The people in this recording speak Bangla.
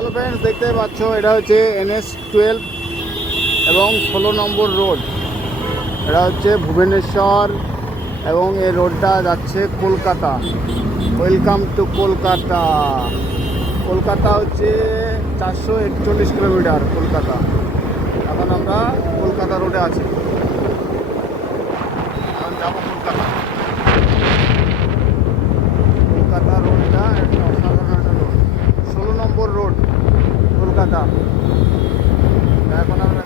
হ্যালো ফ্রেন্ডস দেখতে পাচ্ছ, এটা হচ্ছে এনএস টুয়েলভ এবং ষোলো নম্বর রোড এটা হচ্ছে ভুবনেশ্বর এবং এই রোডটা যাচ্ছে Kolkata. Welcome to Kolkata. Kolkata হচ্ছে চারশো একচল্লিশ কিলোমিটার কলকাতা। এখন আমরা কলকাতা রোডে আছি। টাকা এখন আমরা